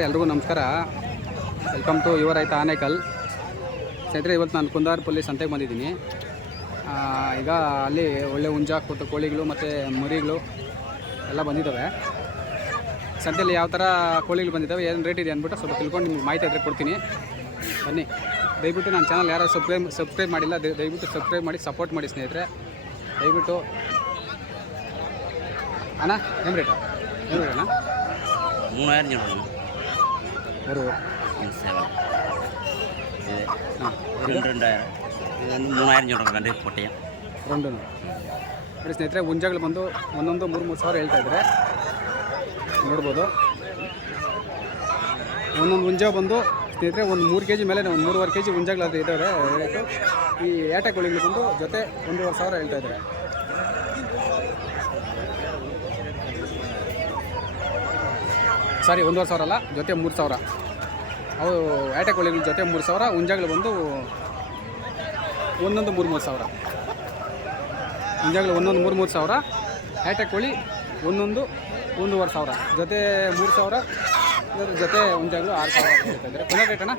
ಸ್ನೇಹಿತರೆ ಎಲ್ರಿಗೂ ನಮಸ್ಕಾರ ವೆಲ್ಕಮ್ ಟು ಯುವರ್ ಆಯ್ತಾ ಆನೇಕಲ್ ಸ್ನೇಹಿತರೆ ಇವತ್ತು ನಾನು ಕುಂದಾರಪಲ್ಲಿ ಸಂತೆಗೆ ಬಂದಿದ್ದೀನಿ ಆ, ಈಗ ಅಲ್ಲಿ ಒಳ್ಳೆ ಹುಂಜ ಕೂತು ಕೋಳಿಗಳು ಮತ್ತು ಮರಿಗಳು ಎಲ್ಲ ಬಂದಿದ್ದಾವೆ ಸಂತೆಯಲ್ಲಿ ಯಾವ ಥರ ಕೋಳಿಗಳು ಬಂದಿದ್ದಾವೆ ಏನು ರೇಟ್ ಇದೆ ಅಂದ್ಬಿಟ್ಟು ಸ್ವಲ್ಪ ತಿಳ್ಕೊಂಡು ನಿಮ್ಗೆ ಮಾಹಿತಿ ಇದ್ರೆ ಕೊಡ್ತೀನಿ ಬನ್ನಿ ದಯವಿಟ್ಟು ನನ್ನ ಚಾನಲ್ ಯಾರು ಸಬ್ಸ್ಕ್ರೈಬ್ ಸಬ್ಸ್ಕ್ರೈಬ್ ಮಾಡಿಲ್ಲ ದಯ- ದಯವಿಟ್ಟು ಸಬ್ಸ್ಕ್ರೈಬ್ ಮಾಡಿ ಸಪೋರ್ಟ್ ಮಾಡಿ ಸ್ನೇಹಿತರೆ ದಯವಿಟ್ಟು ಅಣ್ಣ ಏನು ರೇಟು ಏನು ರೇಟ್ ಅಣ್ಣ மூணாயிரம் சொல்லுங்க ஒரு இது செவன் இது ಹಾಂ ரெண்டு ரெண்டாயிரம் இது வந்து மூணாயிரம் சொல்கிறோம் ரெண்டு பொட்டையும் రెండు ನೋಡಿ ಸ್ನೇಹಿತರೆ ಹುಂಜಗಳು ಬಂದು ಒಂದೊಂದು ಮೂರು ಮೂರು ಸಾವಿರ ಹೇಳ್ತಾ ಇದ್ದಾರೆ ನೋಡ್ಬೋದು ಒಂದೊಂದು ಹುಂಜ ಬಂದು ಸ್ನೇಹಿತರೆ ಒಂದು ಮೂರು ಕೆ ಜಿ ಮೇಲೆ ಒಂದು ಮೂರುವರೆ ಕೆ ಜಿ ಹುಂಜಗಳಾದ್ರೆ ಇದ್ದಾವೆ ರೇಟು ಈ ಏಟೆ ಕೋಳಿಗಳು ಬಂದು ಜೊತೆ ಒಂದೂವರೆ ಸಾವಿರ ಹೇಳ್ತಾ ಇದ್ದಾರೆ ಸಾರಿ ಒಂದೂವರೆ ಸಾವಿರ ಅಲ್ಲ ಜೊತೆ ಮೂರು ಸಾವಿರ ಅವು ಏಟೆ ಕೋಳಿಗಳ ಜೊತೆ ಮೂರು ಸಾವಿರ ಹುಂಜಗಳು ಬಂದು ಒಂದೊಂದು ಮೂರು ಮೂರು ಸಾವಿರ ಮುಂಜಾಗಲೇ ಒಂದೊಂದು ಮೂರು ಮೂರು ಸಾವಿರ ಹ್ಯಾಟೆ ಕೋಳಿ ಒಂದೊಂದು ಒಂದೂವರೆ ಸಾವಿರ ಜೊತೆ ಮೂರು ಸಾವಿರ ಇದ್ರ ಜೊತೆ ಮುಂಜಾಗಲು ಆರು ಸಾವಿರ ಅಂತ ಹೇಳ್ತಾ ಇದ್ದಾರೆ ಫೈನಲ್ ರೇಟ್ ಅಣ್ಣ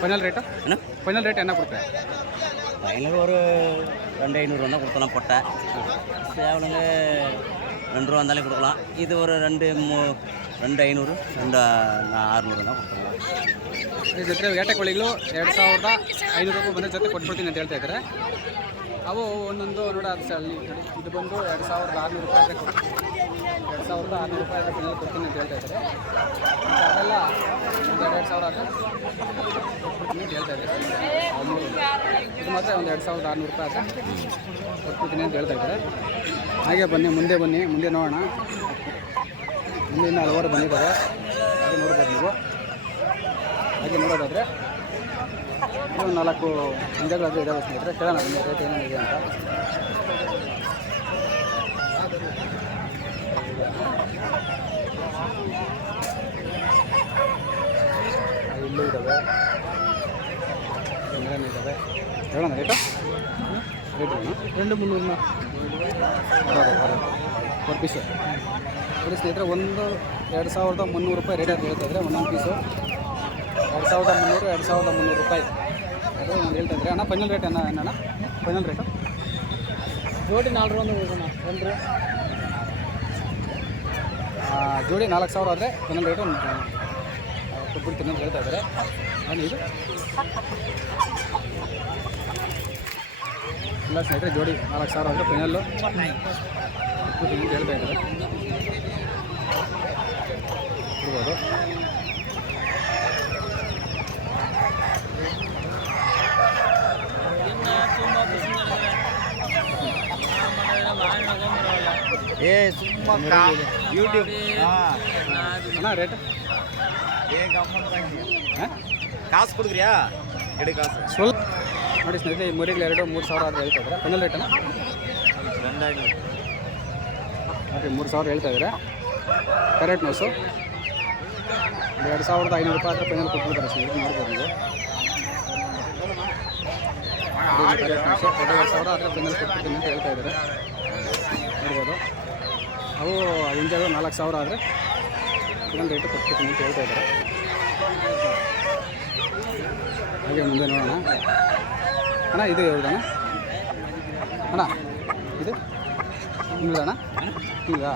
ಫೈನಲ್ ರೇಟು என்ன ಫೈನಲ್ ರೇಟ್ என்ன கொடுக்குறேன் ஃபைனல் ஒரு ரெண்டு ஐநூறு வேணால் கொடுக்கலாம் பொட்டை சேவலுங்க ரெண்டு ரூபா இருந்தாலே கொடுக்கலாம் இது ஒரு ரெண்டு மூ ரெண்டு ஐநூறு ரெண்டு ஆறுநூறு தான் கொடுத்துடலாம் ಈ ಜೊತೆ ಏಟೆ ಕೋಳಿಗಳು ಎರಡು ಸಾವಿರದ ಐನೂರು ರೂಪಾಯಿ ಬಂದ ಜೊತೆ ಕೊಟ್ಬಿಡ್ತೀನಿ ಅಂತ ಹೇಳ್ತಾ ಇದ್ದಾರೆ ಅವು ಒಂದೊಂದು ನೋಡ ಅದು ಸರ್ ಇದು ಬಂದು ಎರಡು ಸಾವಿರದ ಆರುನೂರು ರೂಪಾಯಿ ಎರಡು ಸಾವಿರದ ಆರುನೂರು ರೂಪಾಯಿ ಫೈನಲ್ ಕೊಡ್ತೀನಿ ಅಂತ ಹೇಳ್ತಾ ಇದ್ದಾರೆ. ಅದೆಲ್ಲ ಒಂದು ಎರಡು ಸಾವಿರ ಆದರೆ ಕೊಡ್ತೀನಿ ಅಂತ ಹೇಳ್ತಾ ಇದ್ದಾರೆ. ಮಾತ್ರ ಒಂದು ಎರಡು ಸಾವಿರದ ಆರುನೂರು ರೂಪಾಯಿ ಆದರೆ ಕೊಟ್ಬಿಡ್ತೀನಿ ಅಂತ ಹೇಳ್ತಾ ಇದ್ದಾರೆ. ಹಾಗೆ ಬನ್ನಿ, ಮುಂದೆ ಬನ್ನಿ, ಮುಂದೆ ನೋಡೋಣ. ಮುಂದಿನ ಹಲವಾರು ಬಂದಿದ್ದಾವೆ. ಹಾಗೆ ನೋಡ್ಬೋದು ನೀವು. ಹಾಗೆ ನೋಡೋದಾದರೆ ಒಂದು ನಾಲ್ಕು ಹಿಂದೆಗಳಲ್ಲಿ ಇದಾವೆ ಸ್ನೇಹಿತರೆ. ಕೇಳೋಣ ರೇಟ್ ಏನೇನಿದೆ ಅಂತ. ಇಲ್ಲೂ ಇದ್ದಾವೆ ಇನ್ನೇನು ಇದ್ದಾವೆ ಹೇಳೋಣ ರೇಟು ರೇಟ್ ಎರಡು ಮುನ್ನೂರು ಒಂದು ಪೀಸು ನೋಡಿ ಸ್ನೇಹಿತರೆ ಒಂದು ಎರಡು ಸಾವಿರದ ಮುನ್ನೂರು ರೂಪಾಯಿ ರೇಟ್ ಅಂತ ಹೇಳ್ತಾ ಇದ್ದಾರೆ ಒಂದೊಂದು ಪೀಸು ಎರಡು ಸಾವಿರದ ಮುನ್ನೂರು ಎರಡು ಸಾವಿರದ ಮುನ್ನೂರು ರೂಪಾಯಿ. ಹೇಳ್ತಾ ಇದ್ರೆ ಅಣ್ಣ ಫೈನಲ್ ರೇಟ್ ಅಣ್ಣ ಅಣ್ಣ? ಫೈನಲ್ ರೇಟು ಜೋಡಿ ನಾಲ್ಕು ಒಂದು ಒಂದು ಜೋಡಿ ನಾಲ್ಕು ಸಾವಿರ ಆದರೆ ಫೈನಲ್ ರೇಟು ಕೊಟ್ಬಿಡ್ತೀನಿ ಅಂತ ಹೇಳ್ತಾ ಇದ್ದಾರೆ. ನಾನು ಇದು? ಇಲ್ಲ ಸ್ನೇಹಿತರೆ ಜೋಡಿ ನಾಲ್ಕು ಸಾವಿರ ಆದರೆ ಫೈನಲ್ಲು ಕೊಟ್ಬಿಡ್ತೀನಿ ಅಂತ ಹೇಳ್ತಾ ಇದ್ದಾರೆ. ಇರ್ಬೋದು ಏ ಸುಮ್ಮ ಯೂಟ್ಯೂಬ್ ಅಣ್ಣ ರೇಟ್ ಏ ಕಾಸು ಕೊಡಿದ್ರಿಯಾ? ಎಡಿ ಕಾಸು. ಸ್ವಲ್ಪ ನೋಡಿ ಸ್ನೇಹಿತರೆ ಈ ಮರಿಗಳು ಎರಡು ಮೂರು ಸಾವಿರ ಅಂತ ಹೇಳ್ತಾ ಇದ್ದಾರೆ. ಫೈನಲ್ ರೇಟನ ನೋಡಿ ಮೂರು ಸಾವಿರ ಹೇಳ್ತಾ ಇದ್ದಾರೆ. ಕರೆಕ್ಟ್ ನೋಸು ಎರಡು ಸಾವಿರದ ಐನೂರು ರೂಪಾಯಿ ಹತ್ರ ಫೈನಲ್ ಕೊಟ್ಬಿಡ್ತಾರೆ ಸ್ನೇಹಿತರೆ ನೋಡ್ಬೋದು ನೀವು. ಎರಡು ಸಾವಿರ ಆದರೆ ಫೈನಲ್ ಕೊಟ್ಬಿಡ್ತೀನಿ ಅಂತ ಹೇಳ್ತಾ ಇದ್ದಾರೆ. ನೋಡ್ಬೋದು. ಅವು ಹುಂಜಾಗ ನಾಲ್ಕು ಸಾವಿರ ಆದರೆ ಫೈನಲ್ ರೇಟು ಕೊಟ್ಬಿಡ್ತೀನಿ ಅಂತ ಹೇಳ್ತಾ ಇದ್ದಾರೆ. ಹಾಗೆ ಮುಂದೆ ನೋಡೋಣ. ಅಣ್ಣ ಇದು ಯಾವ್ದಣ್ಣ? ಅಣ್ಣ ಇದು? ನಿಮ್ದಣ್ಣ ನಿಮ್ದಾ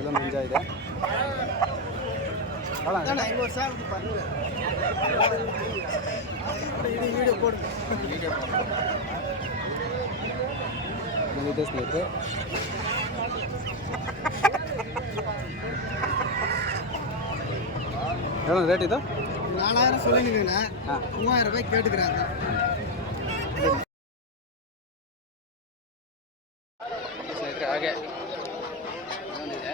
ಎಲ್ಲ ಮುಂಜಾ ಇದೆ. ಅಣ್ಣ, ಬಂದಿದೆ ಸ್ನೇಹಿತರೆ ಹೇಳೋಣ ರೇಟ್ ಇದು நாலாயிரம் சொல்லினுங்கண்ணா ಹಾಂ மூவாயிரம் ரூபாய் கேட்டுக்கிறாங்க ಸ್ನೇಹಿತರೆ ಹಾಗೆ ಇನ್ನೊಂದಿದೆ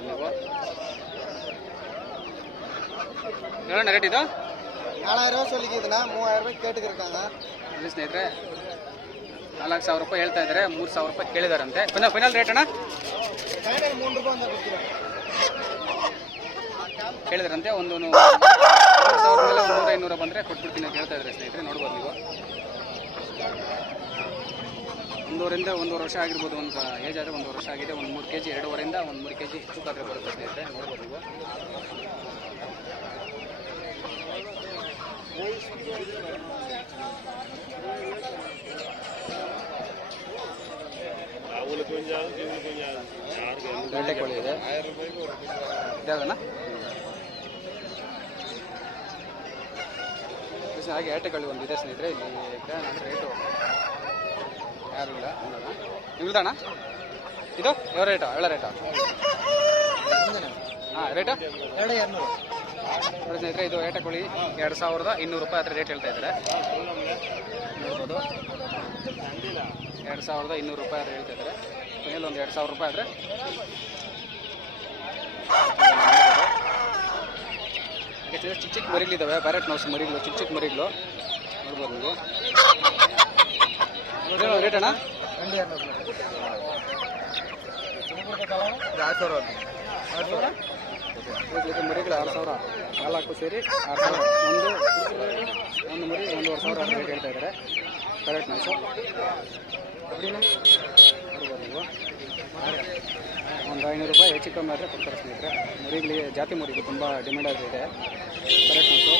ನೀವು ಹೇಳೋಣ ರೇಟ್ ಇದು நாலாயிரம் ரூபாய் சொல்லிக்கிதுண்ணா மூவாயிரம் ரூபாய் கேட்டுக்கிருக்காங்க ಇಲ್ಲಿ ಸ್ನೇಹಿತರೆ ನಾಲ್ಕು ಸಾವಿರ ರೂಪಾಯಿ ಹೇಳ್ತಾ ಇದ್ದಾರೆ, ಮೂರು ಸಾವಿರ ರೂಪಾಯಿ ಕೇಳಿದಾರಂತೆ. ಫೈನಲ್ ಫೈನಲ್ ರೇಟ್ ಅಣ್ಣ? ಕೇಳಿದ್ರಂತೆ, ಒಂದು ಸಾವಿರ ನೂರ ಐನೂರ ಬಂದರೆ ಕೊಟ್ಬಿಡ್ತೀನಿ ಅಂತ ಹೇಳ್ತಾ ಇದ್ದಾರೆ ಸ್ನೇಹಿತರೆ, ನೋಡ್ಬೋದು ನೀವು. ಒಂದೂವರಿಂದ ಒಂದೂವರೆ ವರ್ಷ ಆಗಿರ್ಬೋದು, ಒಂದು ಏಜ್ ಆದರೆ ಒಂದು ವರ್ಷ ಆಗಿದೆ, ಒಂದು ಮೂರು ಕೆ ಜಿ ಎರಡೂವರೆಯಿಂದ ಒಂದು ಮೂರು ಕೆ ಜಿ ತೂಕಾದರೆ ಬರುತ್ತೆ ಸ್ನೇಹಿತರೆ, ನೋಡ್ಬೋದು ನೀವು. Thank you. ಗಂಟೆ ಕೋಳಿ ಇದೆ. ಇದಾಗಣ್ಣ ಬಿಸಿ ಹಾಗೆ ಏಟೆಗಳು ಒಂದು ಇದೆ ಸ್ನೇಹಿತರೆ. ಇಲ್ಲಿ ರೇಟು ಯಾರು ಇಲ್ಲ? ನಿಮ್ದಣ್ಣ ಇದು? ಯಾವ ರೇಟಾ ಎಳ ರೇಟಾ ಹಾಂ ರೇಟಾ ಎರಡು ಸ್ನೇಹಿತರೆ, ಇದು ಏಟ ಕೋಳಿ. ಎರಡು ಸಾವಿರದ ಇನ್ನೂರು ರೂಪಾಯಿ ಹತ್ರ ರೇಟ್ ಹೇಳ್ತಾ ಇದ್ದಾರೆ. ನೋಡ್ಬೋದು. ಎರಡು ಸಾವಿರದ ಇನ್ನೂರು ರೂಪಾಯಿ ಆದರೆ ಹೇಳ್ತಾ ಇದ್ದಾರೆ. ಫೈನಲ್ ಒಂದು ಎರಡು ಸಾವಿರ ರೂಪಾಯಿ ಆದರೆ ಯಾಕೆ ಚಿಕ್ಕ ಚಿಕ್ಕ ಮರಿಗಳಿದ್ದಾವೆ ಬ್ಯಾರೆಟ್ ನೌಸ್ ಮರಿಗಳು ಚಿಕ್ಕ ಚಿಕ್ಕ ಮರಿಗಳು ನೋಡ್ಬೋದು ನೀವು. ರೇಟ್ ಅಣ್ಣ? ಮರಿಗಳು ಆರು ಸಾವಿರ. ನಾಲ್ಕು ಸೇರಿ ಆರು ಸಾವಿರ. ಒಂದು ಒಂದು ಮರಿ ಒಂದೂವರೆ ಸಾವಿರ ರೇಟ್ ಹೇಳ್ತಾ ಇದ್ದಾರೆ. ಕರೆಕ್ಟ್ ನೈಸು ಒಂದು ಐನೂರು ರೂಪಾಯಿ ಹೆಚ್ಚು ಕಮ್ಮಿ ಆದರೆ ಕೊಡ್ತಾರೆ ಸ್ನೇಹಿತರೆ. ಮುರಿಗಳಿಗೆ ಜಾತಿ ಮುರಿಗೆ ತುಂಬ ಡಿಮ್ಯಾಂಡ್ ಆಗಿದೆ. ಕರೆಕ್ಟ್ ನೈಸು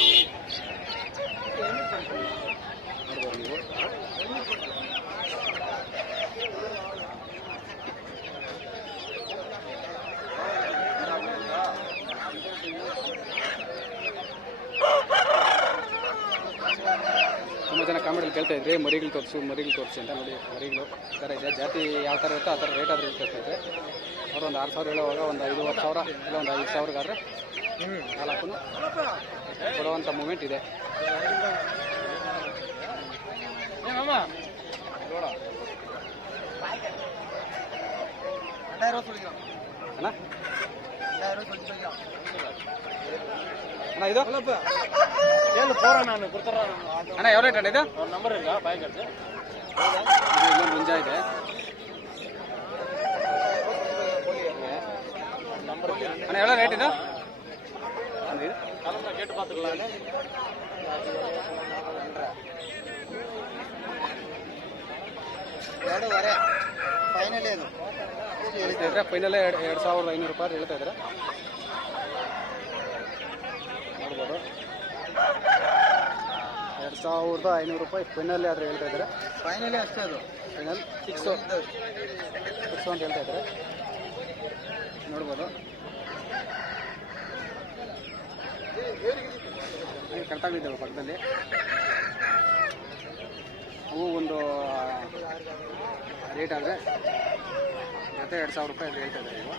ನೋಡ್ಬೋದು ನೀವು ಕಾಮೆಡಿಯಲ್ಲಿ ಕೇಳ್ತಾ ಇದ್ರಿ, ಮರಿಗಳು ತೋರಿಸು, ಮರಿಗಳು ತೋರಿಸಿ ಅಂತ ನೋಡಿ ಮರಿಗಳು. ಈ ಥರ ಇದೆ. ಜಾತಿ ಯಾವ ಥರ ಇರುತ್ತೆ ಆ ಥರ ರೇಟ್ ಆದರೆ ಕೇಳ್ತಾ ಇದ್ರಿ. ಅವರು ಒಂದು ಆರು ಸಾವಿರ ಹೇಳುವಾಗ ಒಂದು ಐದುವರೆ ಸಾವಿರ ಇಲ್ಲ ಒಂದು ಐದು ಸಾವಿರಗಾದ್ರೆ ನಾಲ್ಕು ಕೊಡುವಂಥ ಮೂಮೆಂಟ್ ಇದೆ. ಅಣ್ಣ ಇದು? ಏನು ಫೋನ್ ನಾನು ಕೊಡ್ತಾರ ಅಣ್ಣ ಯಾವ ರೇಟ್ ಅಣ್ಣ ಇದು ಅವ್ರ ನಂಬರ್ ಇಲ್ಲ ಬಾಯ್ ಕಟ್ಟಿ ಇದು ಇಲ್ಲೊಂದು ಮುಂಜಾ ಇದೆ ಅಣ್ಣ ಯಾವ ರೇಟ್ ಇದು ಒಂದು ಇದು கேட்டு பார்த்துக்கலாம் ಎರಡೂವರೆ ಫೈನಲ್ ಇದು ಇದ್ರೆ ಫೈನಲ್ ಎರಡು ಎರಡು ಸಾವಿರದ ಐನೂರು ರೂಪಾಯಿ ಹೇಳ್ತಾ ಇದ್ದಾರೆ ಎರಡು ಸಾವಿರದ ಐನೂರು ರೂಪಾಯಿ ಫೈನಲ್ ಆದರೆ ಹೇಳ್ತಾ ಇದ್ದಾರೆ. ಫೈನಲಿ ಅಷ್ಟೇ ಅದು. ಫೈನಲ್ ಫಿಕ್ಸು ಫಿಕ್ಸು ಅಂತ ಹೇಳ್ತಾ ಇದ್ದಾರೆ. ನೋಡ್ಬೋದು. ಕರ್ತಾಗಳಿದ್ದಾವೆ ಪಕ್ಕದಲ್ಲಿ? ಅವು ಒಂದು ರೇಟ್ ಆದರೆ ಮತ್ತೆ ಎರಡು ಸಾವಿರ ರೂಪಾಯಿ ಅಂತ ಹೇಳ್ತಾ ಇದ್ದಾರೆ ಇವು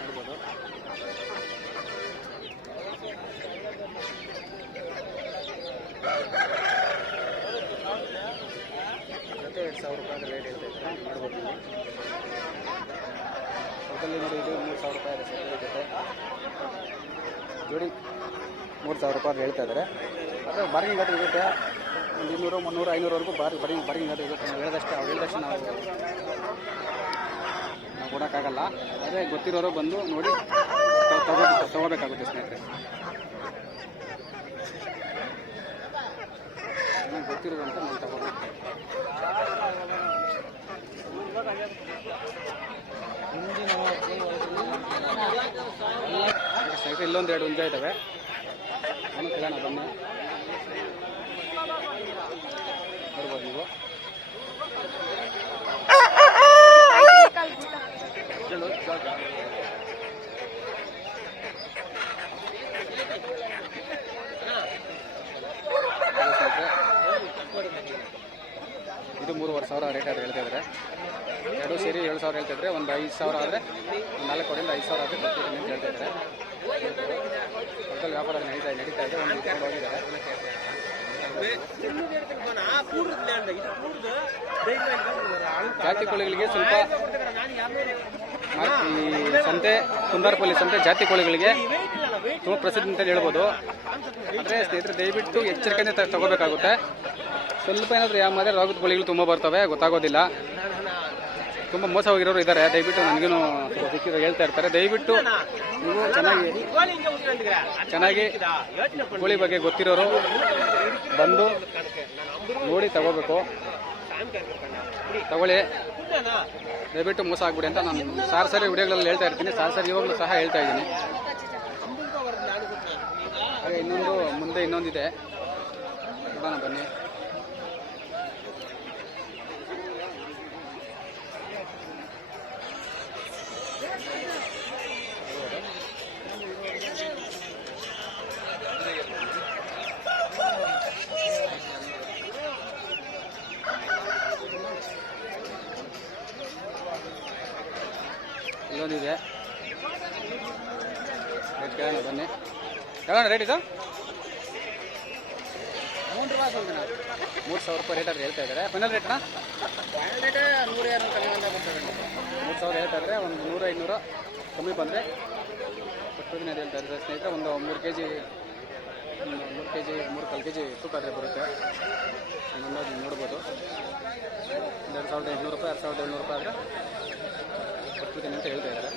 ನೋಡ್ಬೋದು. ಎರಡು ಸಾವಿರ ನೋಡಿ ಸಾವಿರ ಜೋಡಿ ಮೂರು ಸಾವಿರ ರೂಪಾಯಿ ಹೇಳ್ತಾ ಇದ್ದಾರೆ. ಅದು ಬಾರ್ಗಿಂಗ್ ಗಾಡಿ ಇರುತ್ತೆ. ಒಂದು ಇನ್ನೂರು, ಮುನ್ನೂರು, ಐನೂರವರೆಗೂ ಬಾರ್ ಬರ್ಗಿಂಗ್ ಬಾರ್ಗಿಂಗ್ ಗಾಡಿ ಇರುತ್ತೆ. ನಾವು ಹೇಳಿದಷ್ಟು, ಅವ್ರು ಹೇಳಿದಷ್ಟು ನಾವು ನಾವು ಕೊಡೋಕ್ಕಾಗಲ್ಲ. ಅದೇ ಗೊತ್ತಿರೋರು ಬಂದು ನೋಡಿ ತಗೋಬೇಕಾಗುತ್ತೆ ಸ್ನೇಹಿತರೆ. ನನಗೆ ಗೊತ್ತಿರೋದು ಅಂತ ನಾನು ತಗೋಬೇಕು ಸೈಕಲ್ ಇಲ್ಲೊಂದು ಎರಡು ಹುಂಜ ಇದ್ದಾವೆ ನಾನು ಕೇಳೋಣ ಬನ್ನಿ. ಬರ್ಬೋದು ನೀವು. ಇದು ಮೂರುವರೆ ಸಾವಿರ ರೇಟ್ ಆದರೆ ಹೇಳ್ತಾ ಇದ್ದಾರೆ. ಎರಡು ಸೇರಿ ಏಳು ಸಾವಿರ ಹೇಳ್ತಾ ಇದ್ದಾರೆ ಒಂದು ಐದು ಸಾವಿರ ಆದರೆ, ನಾಲ್ಕು ಕಡೆಯಿಂದ ಐದು ಸಾವಿರ ಆದರೆ ಕೊಡ್ತೀನಿ ಅಂತ ಹೇಳ್ತಾ ಇದ್ದಾರೆ. ವ್ಯಾಪಾರ ನಡೀತಾ ನಡೀತಾ ಇದೆ. ಒಂದು ಹೋಗಿದ್ದಾರೆ. ಜಾತಿ ಕೋಳಿಗಳಿಗೆ ಸ್ವಲ್ಪ ಈ ಸಂತೆ, ಕುಂದಾರಪಲ್ಲಿ ಸಂತೆ ಜಾತಿ ಕೋಳಿಗಳಿಗೆ ತುಂಬ ಪ್ರಸಿದ್ಧ ಅಂತ ಹೇಳ್ಬೋದು. ಅಂದ್ರೆ ಸ್ನೇಹಿತರೆ, ದಯವಿಟ್ಟು ಎಚ್ಚರಿಕೆಯಿಂದ ತಗೋಬೇಕಾಗುತ್ತೆ. ಸ್ವಲ್ಪ ಏನಾದರೂ ಯಾವ ಮಾದ್ರೆ ರೋಗದ ಕೋಳಿಗಳು ತುಂಬ ಬರ್ತವೆ, ಗೊತ್ತಾಗೋದಿಲ್ಲ. ತುಂಬ ಮೋಸ ಹೋಗಿರೋರು ಇದ್ದಾರೆ ದಯವಿಟ್ಟು ನನಗೇನು ಸಿಕ್ಕಿರೋ ಹೇಳ್ತಾ ಇರ್ತಾರೆ. ದಯವಿಟ್ಟು ನೀವು ಚೆನ್ನಾಗಿ ಚೆನ್ನಾಗಿ ಕೋಳಿ ಬಗ್ಗೆ ಗೊತ್ತಿರೋರು ಬಂದು ನೋಡಿ ತಗೋಬೇಕು. ತಗೊಳ್ಳಿ. ದಯವಿಟ್ಟು ಮೋಸ ಆಗ್ಬಿಡಿ ಅಂತ ನಾನು ಸಾರ್ ಸರಿ ವಿಡಿಯೋಗಳಲ್ಲಿ ಹೇಳ್ತಾ ಇರ್ತೀನಿ. ಸಾರ್ ಸರಿ ಇವಾಗಲೂ ಸಹ ಹೇಳ್ತಾ ಇದ್ದೀನಿ. ಇನ್ನೊಂದು ಮುಂದೆ ಇನ್ನೊಂದಿದೆ. ಬನ್ನಿ. ಇಲ್ಲೊಂದಿದೆ ರೇಟ್ ಕೇಳೋಣ ಬನ್ನಿ. ಕೇಳೋಣ ರೇಟ್ ಇದು? ಮೂರು ಸಾವಿರ ರೂಪಾಯಿ ರೇಟ್ ಆದ್ರೆ ಹೇಳ್ತಾ ಇದ್ದಾರೆ. ಫೈನಲ್ ರೇಟ್ನ ಮೂರು ಸಾವಿರ ಹೇಳ್ತಾ ಇದ್ದಾರೆ. ಒಂದು ನೂರು ಐನೂರು ಕಮ್ಮಿ ಬಂದರೆ ಕೊಟ್ಟಿದ್ದೀನಿ ಅದು ಹೇಳ್ತಾ ಇದ್ದಾರೆ ಸ್ನೇಹಿತರೆ. ಒಂದು ಮೂರು ಕೆ ಜಿ ಮೂರು ಕೆ ಜಿ ಮೂರು ಕಾಲು ಕೆ ಜಿ ತೂಕ ಆದರೆ ಬರುತ್ತೆ. ನೋಡ್ಬೋದು. ಎರಡು ಸಾವಿರದ ಎಂಟುನೂರು ರೂಪಾಯಿ ಎರಡು ಸಾವಿರದ ಏಳ್ನೂರು ರೂಪಾಯಿ ಆದರೆ ಅಂತ ಹೇಳ್ತಾ ಇದ್ದಾರೆ.